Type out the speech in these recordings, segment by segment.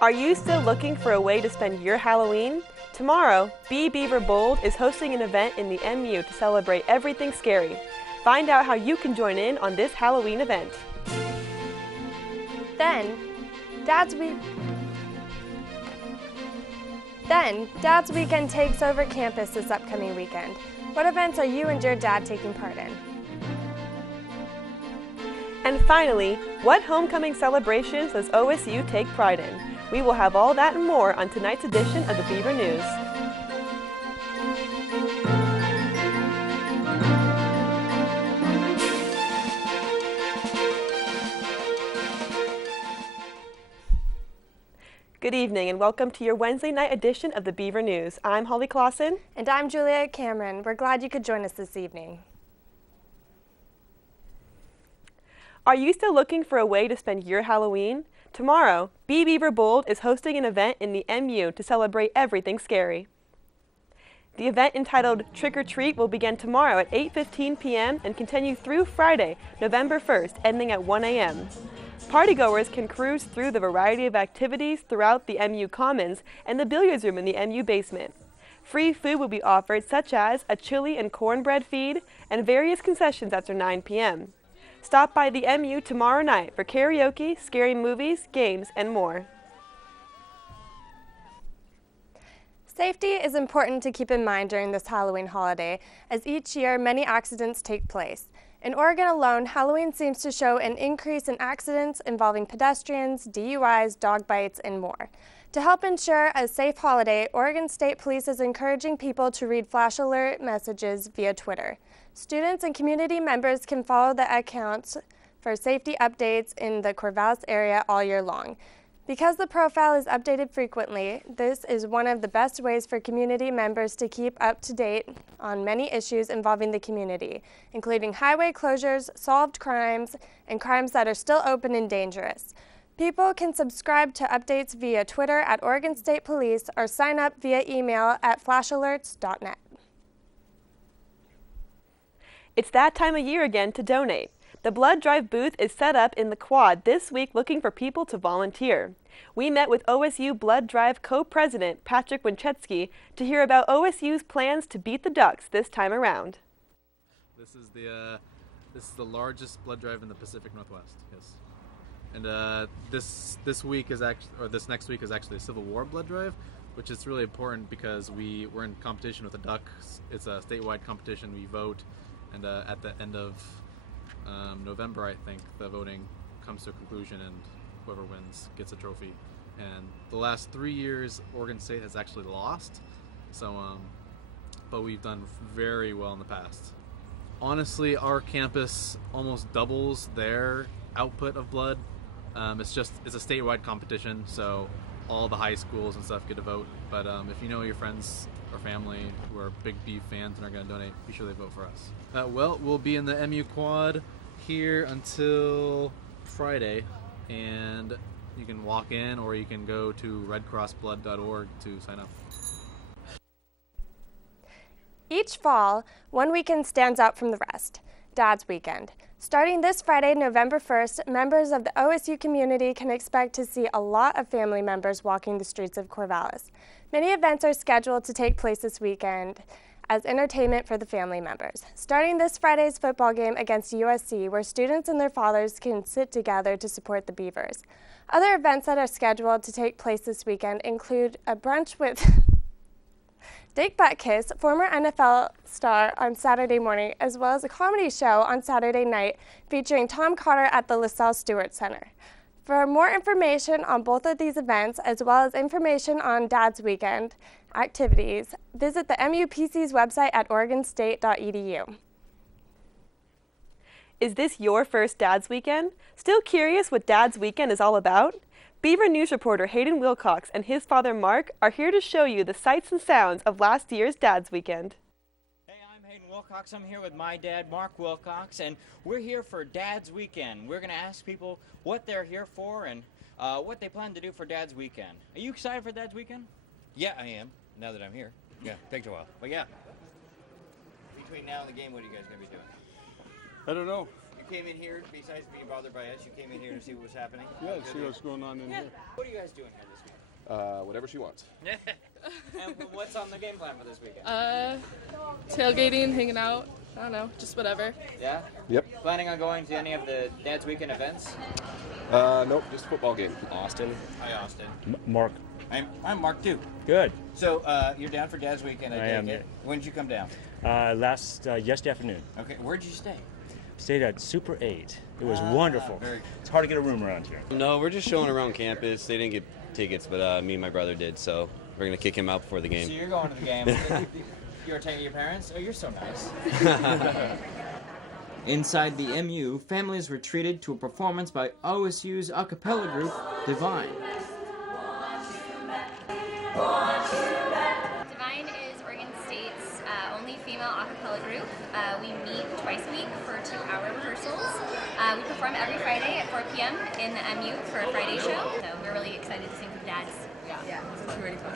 Are you still looking for a way to spend your Halloween? Tomorrow, Beaver Bold is hosting an event in the MU to celebrate everything scary. Find out how you can join in on this Halloween event. Then, Dad's Weekend takes over campus this upcoming weekend. What events are you and your dad taking part in? And finally, what homecoming celebrations does OSU take pride in? We will have all that and more on tonight's edition of the Beaver News. Good evening and welcome to your Wednesday night edition of the Beaver News. I'm Holly Clauson. And I'm Julia Cameron. We're glad you could join us this evening. Are you still looking for a way to spend your Halloween? Tomorrow, Beaver Bold is hosting an event in the MU to celebrate everything scary. The event entitled Trick or Treat will begin tomorrow at 8:15 p.m. and continue through Friday, November 1st, ending at 1 a.m. Partygoers can cruise through the variety of activities throughout the MU Commons and the billiards room in the MU basement. Free food will be offered, such as a chili and cornbread feed and various concessions after 9 p.m. Stop by the MU tomorrow night for karaoke, scary movies, games, and more. Safety is important to keep in mind during this Halloween holiday, as each year many accidents take place. In Oregon alone, Halloween seems to show an increase in accidents involving pedestrians, DUIs, dog bites, and more. To help ensure a safe holiday, Oregon State Police is encouraging people to read flash alert messages via Twitter. Students and community members can follow the accounts for safety updates in the Corvallis area all year long. Because the profile is updated frequently, this is one of the best ways for community members to keep up to date on many issues involving the community, including highway closures, solved crimes, and crimes that are still open and dangerous. People can subscribe to updates via Twitter at Oregon State Police or sign up via email at flashalerts.net. It's that time of year again to donate. The blood drive booth is set up in the quad this week looking for people to volunteer. We met with OSU Blood Drive co-president Patrick Winchetsky to hear about OSU's plans to beat the Ducks this time around. This is the largest blood drive in the Pacific Northwest. Yes, and this week is actually, or this next week is actually a Civil War blood drive, which is really important because we're in competition with the Ducks. It's a statewide competition. We vote, and at the end of November, I think, the voting comes to a conclusion and whoever wins gets a trophy. And the last 3 years, Oregon State has actually lost, so but we've done very well in the past. Honestly, our campus almost doubles their output of blood. It's a statewide competition, so all the high schools and stuff get to vote. But if you know your friends or family who are big beef fans and are going to donate, be sure they vote for us. Well, we'll be in the MU Quad here until Friday, and you can walk in or you can go to redcrossblood.org to sign up. Each fall, one weekend stands out from the rest, Dad's Weekend. Starting this Friday, November 1st, members of the OSU community can expect to see a lot of family members walking the streets of Corvallis. Many events are scheduled to take place this weekend as entertainment for the family members. Starting this Friday's football game against USC, where students and their fathers can sit together to support the Beavers. Other events that are scheduled to take place this weekend include a brunch with Dick Butkus, former NFL star, on Saturday morning, as well as a comedy show on Saturday night featuring Tom Carter at the LaSalle Stewart Center. For more information on both of these events, as well as information on Dad's Weekend activities, visit the MUPC's website at oregonstate.edu. Is this your first Dad's Weekend? Still curious what Dad's Weekend is all about? Beaver News reporter Hayden Wilcox and his father Mark are here to show you the sights and sounds of last year's Dad's Weekend. Hey, I'm Hayden Wilcox. I'm here with my dad, Mark Wilcox, and we're here for Dad's Weekend. We're going to ask people what they're here for and what they plan to do for Dad's Weekend. Are you excited for Dad's Weekend? Yeah, I am, now that I'm here. Yeah, takes a while. But yeah. Between now and the game, what are you guys going to be doing? I don't know. came in here, besides being bothered by us, you came in here to see what was happening? Yeah, see what's going on in here. What are you guys doing here this week? Whatever she wants. And what's on the game plan for this weekend? Tailgating, hanging out. I don't know, just whatever. Yeah? Yep. Planning on going to any of the Dad's Weekend events? Nope, just football game. Austin. Hi, Austin. Mark. I'm Mark, too. Good. So, you're down for Dad's Weekend, I am, take it. When did you come down? Yesterday afternoon. Okay, where'd you stay? Stayed at Super 8. It was wonderful. Very It's hard to get a room around here. No, we're just showing around campus. They didn't get tickets, but me and my brother did, so we're going to kick him out before the game. So you're going to the game. You're taking your parents? Oh, you're so nice. Inside the MU, families were treated to a performance by OSU's a cappella group, Divine. Divine is Oregon State's only female a cappella group. We meet twice a week for 2-hour rehearsals. We perform every Friday at 4 p.m. in the MU for a Friday show. So we're really excited to sing for the dads. Yeah, it's really fun.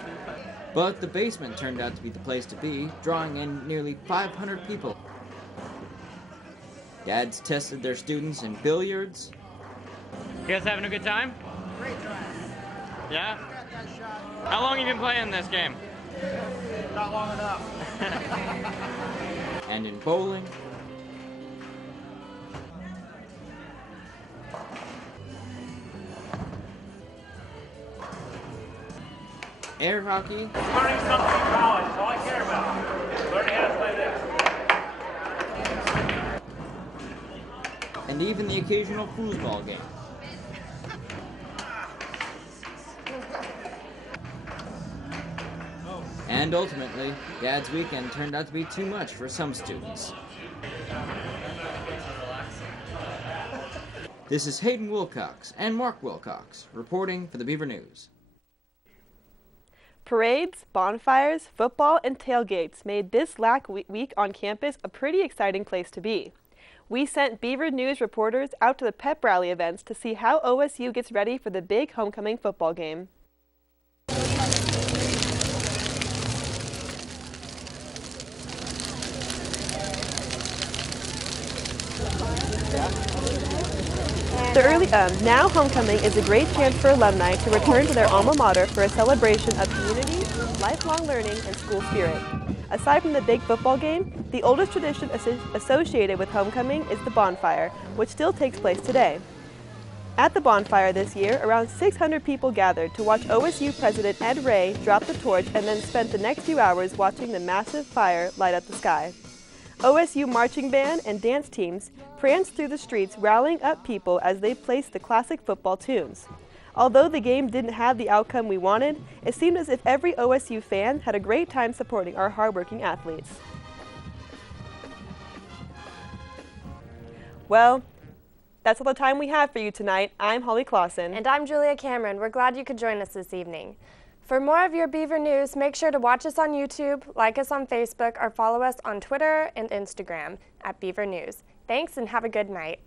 But the basement turned out to be the place to be, drawing in nearly 500 people. Dads tested their students in billiards. You guys having a good time? Great time. Yeah? How long have you been playing this game? Not long enough. And in bowling. Air hockey. Learning something in college is all I care about. Learning how to play this. And even the occasional foosball game. And ultimately, Dad's Weekend turned out to be too much for some students. This is Hayden Wilcox and Mark Wilcox reporting for the Beaver News. Parades, bonfires, football, and tailgates made this LAC week on campus a pretty exciting place to be. We sent Beaver News reporters out to the pep rally events to see how OSU gets ready for the big homecoming football game. Now homecoming is a great chance for alumni to return to their alma mater for a celebration of community, lifelong learning, and school spirit. Aside from the big football game, the oldest tradition associated with homecoming is the bonfire, which still takes place today. At the bonfire this year, around 600 people gathered to watch OSU President Ed Ray drop the torch and then spent the next few hours watching the massive fire light up the sky. OSU marching band and dance teams pranced through the streets rallying up people as they placed the classic football tunes. Although the game didn't have the outcome we wanted, it seemed as if every OSU fan had a great time supporting our hardworking athletes. Well, that's all the time we have for you tonight. I'm Holly Clauson. And I'm Julia Cameron. We're glad you could join us this evening. For more of your Beaver News, make sure to watch us on YouTube, like us on Facebook, or follow us on Twitter and Instagram at Beaver News. Thanks and have a good night.